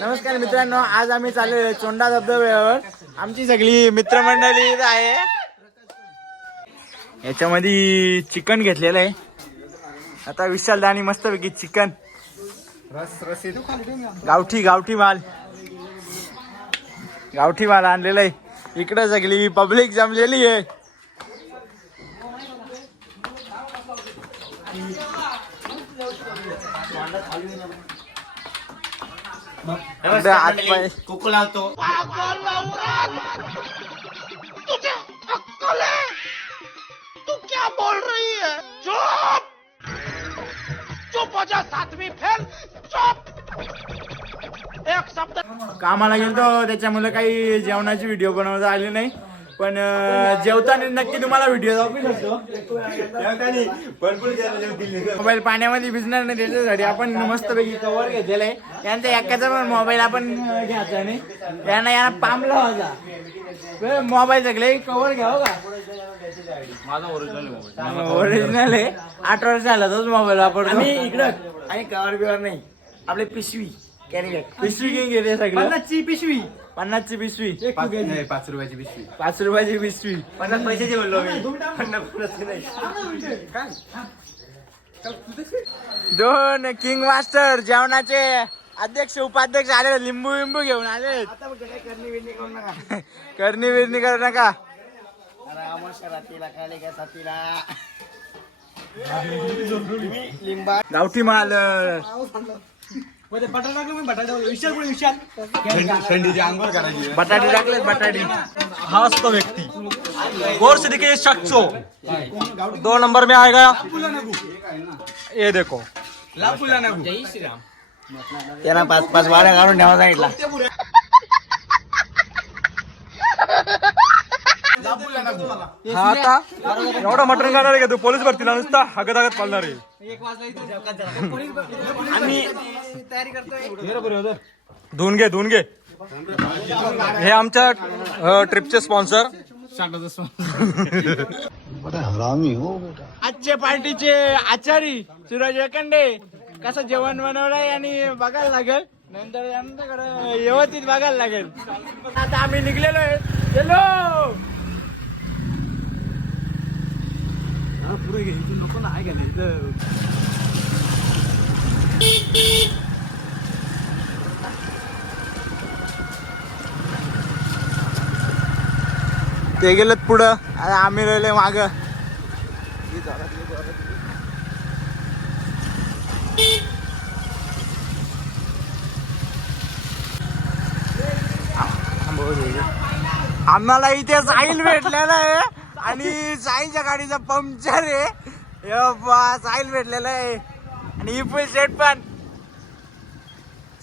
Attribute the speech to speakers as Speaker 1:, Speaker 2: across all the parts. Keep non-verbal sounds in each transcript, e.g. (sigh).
Speaker 1: नमस्कार मित्रांनो आज आम्ही चालू चोंडा धबधब्यावर. आमची सगळी मित्रमंडळी आहे. याच्यामध्ये चिकन घेतलेलं आहे. आता विशाल दाणी मस्तपैकी चिकन.
Speaker 2: रस
Speaker 1: गावठी गावठी माल. गावठी माल आणलेला आहे. इकडे सगळी पब्लिक जमलेली आहे.
Speaker 2: कुकू लावतो.
Speaker 1: कामाला गेलतो त्याच्यामुळे काही जेवणाची व्हिडिओ बनवता आली नाही. पण अं, जेवताना नक्की तुम्हाला व्हिडिओ दाखवू शकतो. मोबाईल पाण्यामध्ये भिजणार नाही त्याच्यासाठी आपण मस्तपैकी कव्हर घेतलेलं आहे. यांचा एकाचा पण मोबाईल आपण अं, घ्यायचा नाही. यांना यांना पामला होता मोबाईल सगळे कव्हर घ्यावं का?
Speaker 2: माझा ओरिजिनल मोबाईल.
Speaker 1: ओरिजिनल आहे. आठ वर्ष झाला तोच मोबाईल वापरतो.
Speaker 3: आणि इकडं आणि कवर बिवर नाही. आपली पिशवी.
Speaker 1: पिशवी घेऊन गेले सगळं.
Speaker 3: पन्नासची पिशवी.
Speaker 1: पन्नासची पिशवी.
Speaker 2: पाच नाही, पाच रुपयाची पिशवी.
Speaker 1: पाच रुपयाची पिशवी.
Speaker 3: पन्नास पैशाची बोललो मी. पन्नास पन्नासची नाही.
Speaker 1: दोन किंग मास्टर जेवणाचे. अध्यक्ष उपाध्यक्ष आले लिंबू विंबू घेऊन आले.
Speaker 3: आता कुठे काही करणी बिरणी करू नका.
Speaker 1: करणी बिरणी करू नका.
Speaker 3: अरे अमावस्या रात्रीला काले काय साथीला. तुम्ही लिंबा
Speaker 1: गावठी माल.
Speaker 3: बटाटा टाकलो बटाटा विशाल विशाल।
Speaker 2: थंडीची करायची
Speaker 1: बटाटे बटाटे।
Speaker 4: हा असतो व्यक्ति। गौर से देखिए इस शख्स। को दो नंबर में आएगा। ये देखो।
Speaker 3: त्यांना पाच पाच वाड्या काढून ठेवा सांगितला
Speaker 4: हा आता? एवढा मटण करणार आहे का तू? पोलीस भरतीला नुसता हगत हगत पालणार आहे धुवून घे धुवून घे. हे आमच्या ट्रिपचे स्पॉन्सर.
Speaker 1: आजचे पार्टीचे आचारी सूरज वेकंडे कसं जेवण बनवलंय आणि बघायला लागेल. नंतर यांच्याकडे व्यवस्थित बघायला लागेल. आता आम्ही निघलेलो आहे. चलो पुढे घे इथून नको नाही इथं. ते गेलेत पुढं आणि आम्ही राहिले माग आम्हाला इथे साईल भेटलेला आहे आणि साईच्या गाडीचा पंक्चर आहे. साईल भेटलेला आहे. आणि इफुल सेट पण.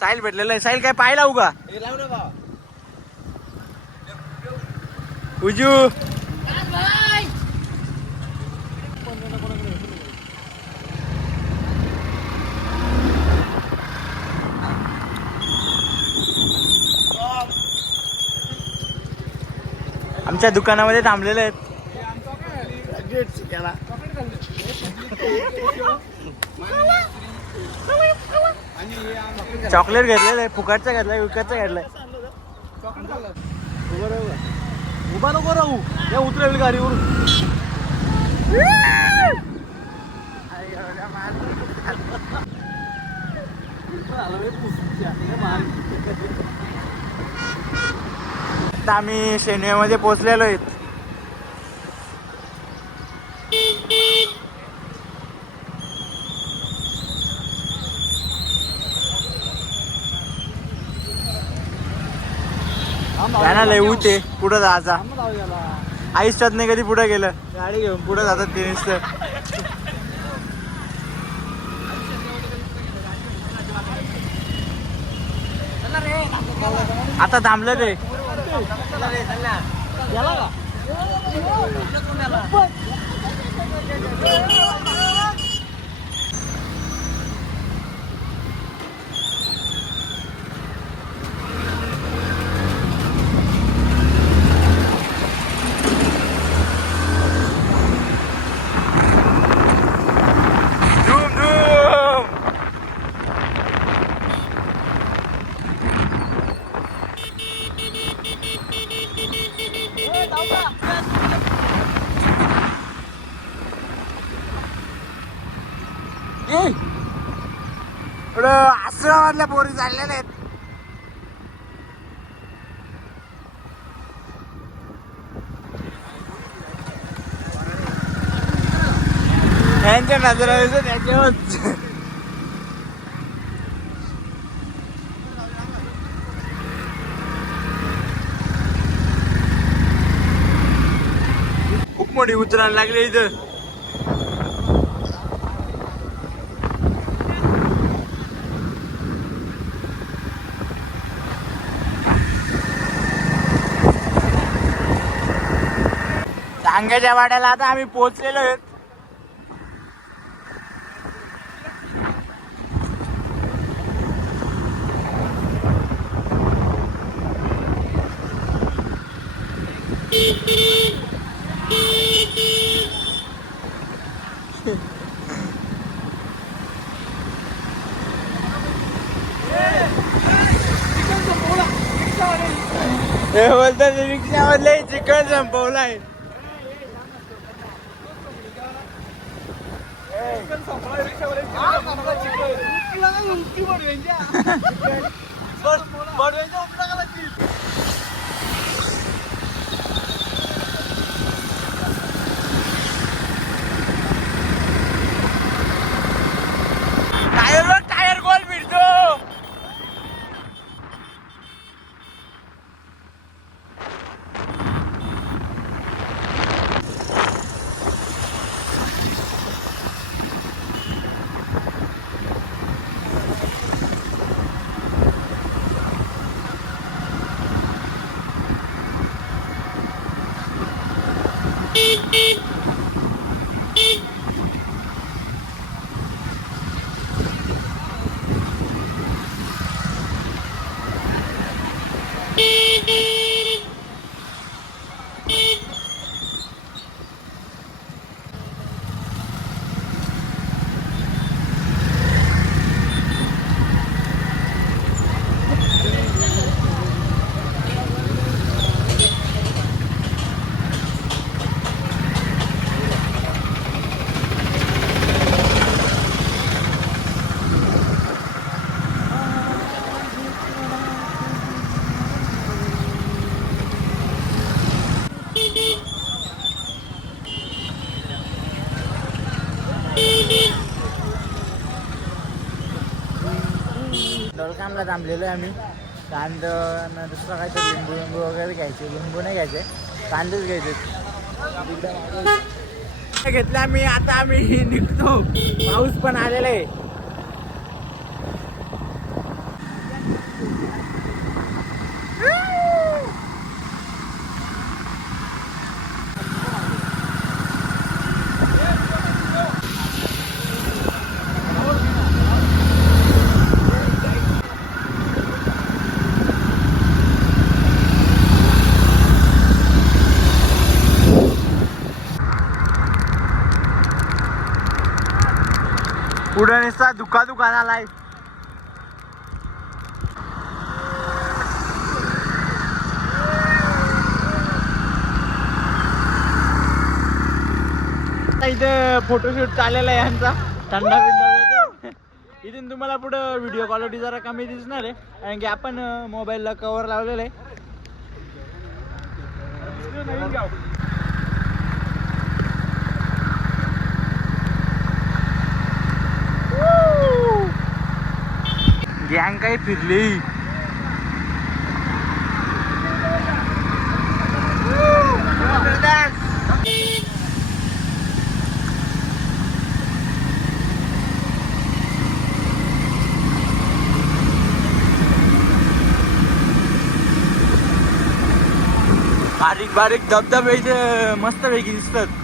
Speaker 1: साईल भेटलेला आहे. साईल काय पाहिला उगा? उजू. आमच्या दुकानामध्ये थांबलेले आहेत. चॉकलेट घेतलेलं आहे फुकटचं घेतलंय उभं राहू
Speaker 4: उभा नको राहू. हे उतरेल गाडीवरून.
Speaker 1: आता आम्ही शेनवेमध्ये पोहोचलेलो आहेत. ना लय ऊत आहे पुढं जायचा आयुष्यात नाही कधी पुढे गेलं. गाडी घेऊन पुढे जातात ते नुसतं. आता थांबलं ते. धूम धूम मित्रामधल्या पोरी चाललेल्या आहेत त्यांच्या नजरा त्याच्यावर खूप मोठी उतरायला लागली इथं. टांग्याच्या वाड्याला आता आम्ही पोहोचलेलो आहेत. हे बोलतात रिक्षामधले चिकन संपवलाय. टायरवर कामला थांबलेलो आहे आम्ही. कांद न दुसरं तर लिंबू लिंबू वगैरे घ्यायचे. लिंबू नाही घ्यायचे. कांदेच घ्यायचे. घेतला आम्ही आता आम्ही निघतो. पाऊस पण आलेला आहे. पुढे दुका दुकान आलाय इथे फोटोशूट चाललेला आहे यांचा. थंडा बिंडा (laughs) इथून तुम्हाला पुढं व्हिडिओ क्वालिटी जरा कमी दिसणार आहे. कारण की आपण मोबाईलला कव्हर लावलेलं आहे. गँग काही फिरली? बारीक बारीक धबधबे मस्त पैकी दिसतात.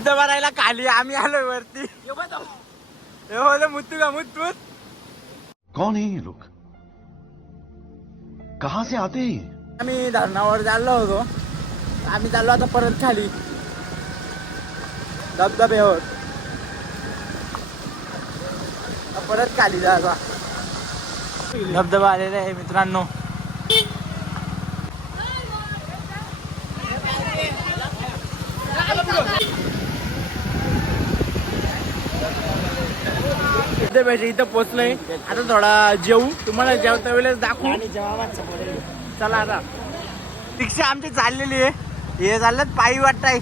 Speaker 1: शब्द भरायला खाली आम्ही आलोय वरती. हे मुत्तू का मुत्तूत
Speaker 5: कौन है ये लोग? कहां से आते हैं? ये?
Speaker 1: आम्ही धरणावर चाललो होतो. आम्ही चाललो आता परत खाली. धबधब्यावर आता परत खाली जायचा धबधबा आलेला आहे मित्रांनो. इथं पोचलोय आता थोडा जेवू. तुम्हाला जेवता वेळेस दाखवू. चला आता. रिक्षा आमची चाललेली आहे. हे चाललं पायी वाटताय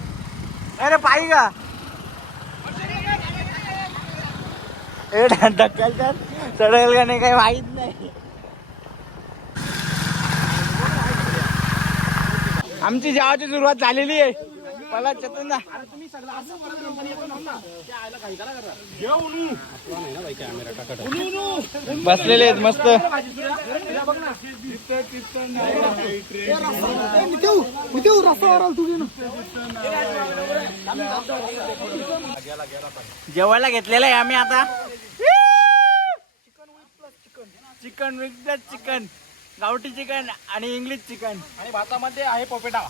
Speaker 1: अरे पायी का? ए ढकल तर चढेल का नाही काही माहीत नाही. आमची जेवाची सुरुवात झालेली आहे. मला चतून ना बसलेले आहेत मस्त. जेवायला घेतलेलं आहे आम्ही आता. चिकन विथ प्लस चिकन गावठी चिकन आणि इंग्लिश चिकन. आणि भातामध्ये आहे पोपेटा.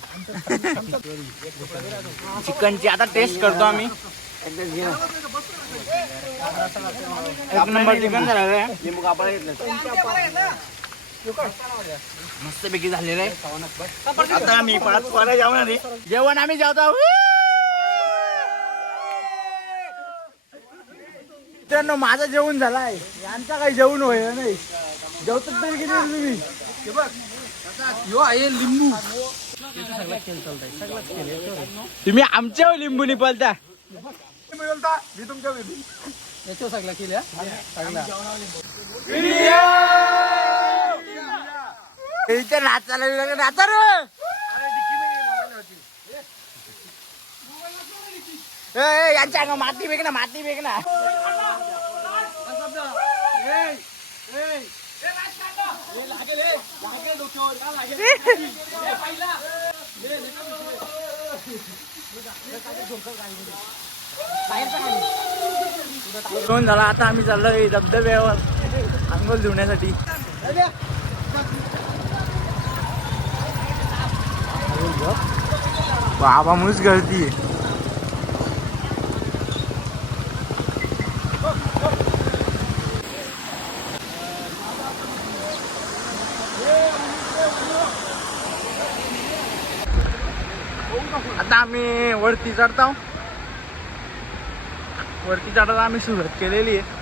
Speaker 1: चिकनची आता टेस्ट करतो आम्ही. एक नंबर चिकन झालेलं आहे. मस्त पैकी झालेलं आहे. आता आम्ही परत परत जेवणार आहे जेवण आम्ही जेवतो. मित्रांनो माझं जेवण झालाय. यांचा काही जेवण होय नाही. जेवतात तरी किती तुम्ही? तुम्ही आमच्या लिंबू निपलता इथे नाचायला बिचायला नाचा रे ए, ए, यांच्या अंगावर माती बेक ना. माती बेक ना दोन झाला? आता आम्ही चाललोय धबधब्यावर. अंघोळ धुण्यासाठी. बाबा म्हणूनच गर्दी आहे आता आम्ही वरती चढतो वरती चढायला आम्ही सुरुवात केलेली आहे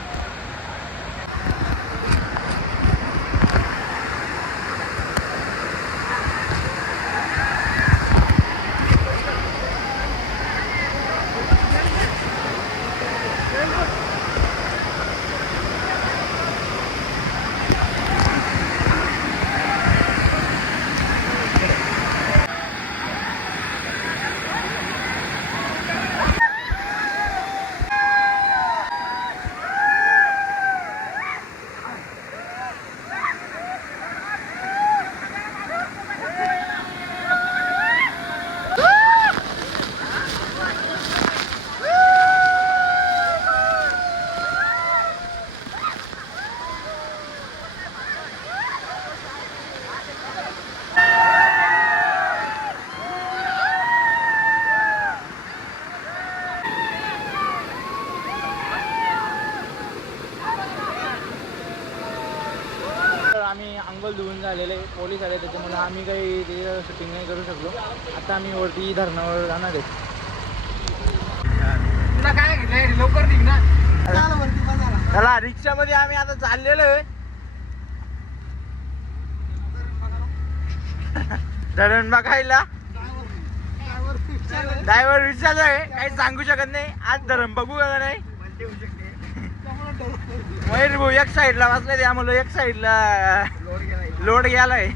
Speaker 1: तर आम्ही अंघोळ धुवून झालेले पोलीस आले त्याच्यामुळे आम्ही काही ते शूटिंग नाही करू शकलो. आता आम्ही वरती धरणावर जाणार आहे. तुला काय घेतलंय? लवकर निघ ना. चला रिक्षामध्ये आम्ही आता चाललेलो आहे. धरण बघायला. ड्रायव्हर विचारलं आहे. काही सांगू शकत नाही. आज धरण बघू का नाही? मयूर भाऊ एक साईडला बसले त्यामुळे एक साईडला लोड गेलाय.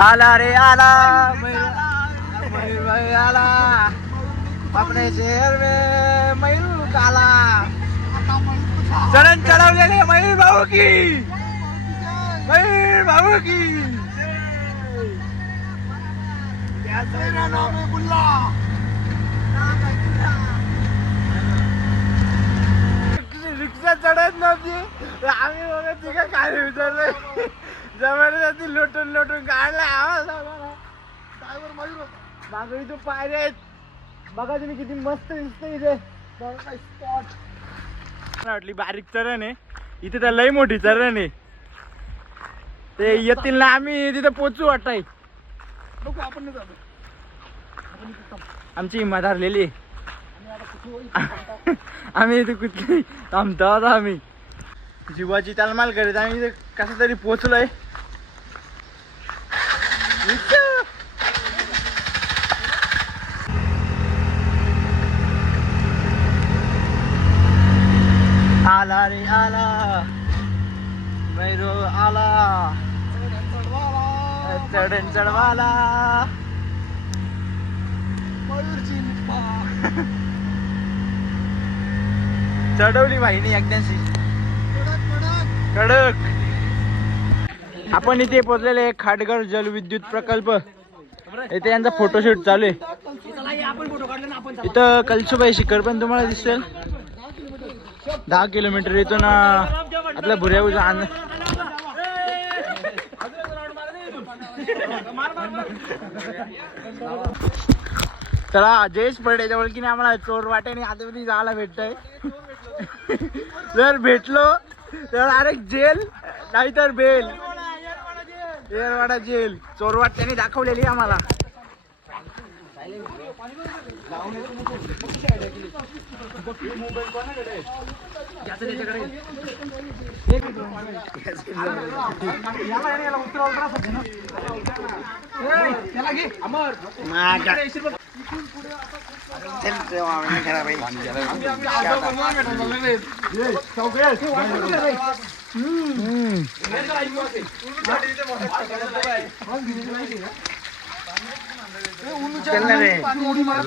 Speaker 1: आला रे आला. मयूर आला अपने शहर में मयूर काला. चढण चढवलेले मयूर भाऊ की. मयूर भाऊ की. रिक्षा चढत नव्हती. आम्ही बघत तिघं काय विचारलं जबरदस्ती लोटून लोटून काढला. आवाज इथं पायऱ्या आहेत. बघा तुम्ही किती मस्त दिसतंय इथे. बघा काय स्पॉट मला वाटली बारीक चरण आहे. इथे तर लई मोठी चरण आहे. ते येतील ना आम्ही तिथे पोचू वाटाय. बघू आपण नाही जातो. आमची हिंमत हरलेली आहे. आम्ही इथे कुठली? थांबतो आता आम्ही. जीवाची तालमाल करीत आम्ही इथे कसं तरी पोचलोय आला रे आला. मैरो आला. चढण चढवाला. चढवली भाईने एकद्याशी कडक. आपण इथे पोहोचलेले आहे खाटगर जलविद्युत प्रकल्प. इथे यांचा फोटोशूट चालू आहे. इथं कलसुबाई शिखर पण तुम्हाला दिसेल. दहा किलोमीटर इथून आपल्या भुऱ्या आण चला जयेश पडे नाही आम्हाला चोर वाट्याने आतमध्ये जायला भेटतंय. जर भेटलो तर डायरेक्ट जेल नाहीतर बेल. येरवाडा जेल. चोरवाट त्यांनी दाखवलेली आम्हाला.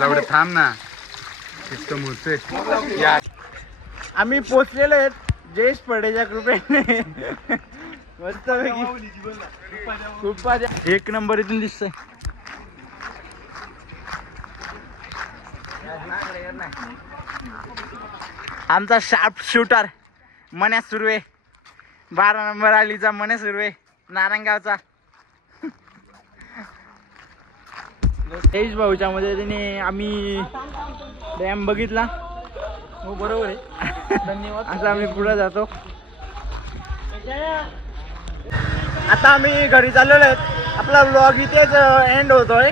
Speaker 2: एवढं थांब ना सिस्टम होतोय
Speaker 1: आम्ही पोचलेलो आहेत. जयेश पडेच्या कृपेने. मस्त एक नंबर इथून दिसतंय. आमचा शार्प शूटर मन्या सुर्वे. बारा नंबर आलीचा मन्या सुर्वे नारायणगावचा तेज भाऊच्या मध्ये त्याने आम्ही डॅम बघितला. हो बरोबर आहे. धन्यवाद. आता आम्ही पुढे जातो. आता आम्ही घरी चाललेलो आहेत. आपला ब्लॉग इथेच एंड होतोय.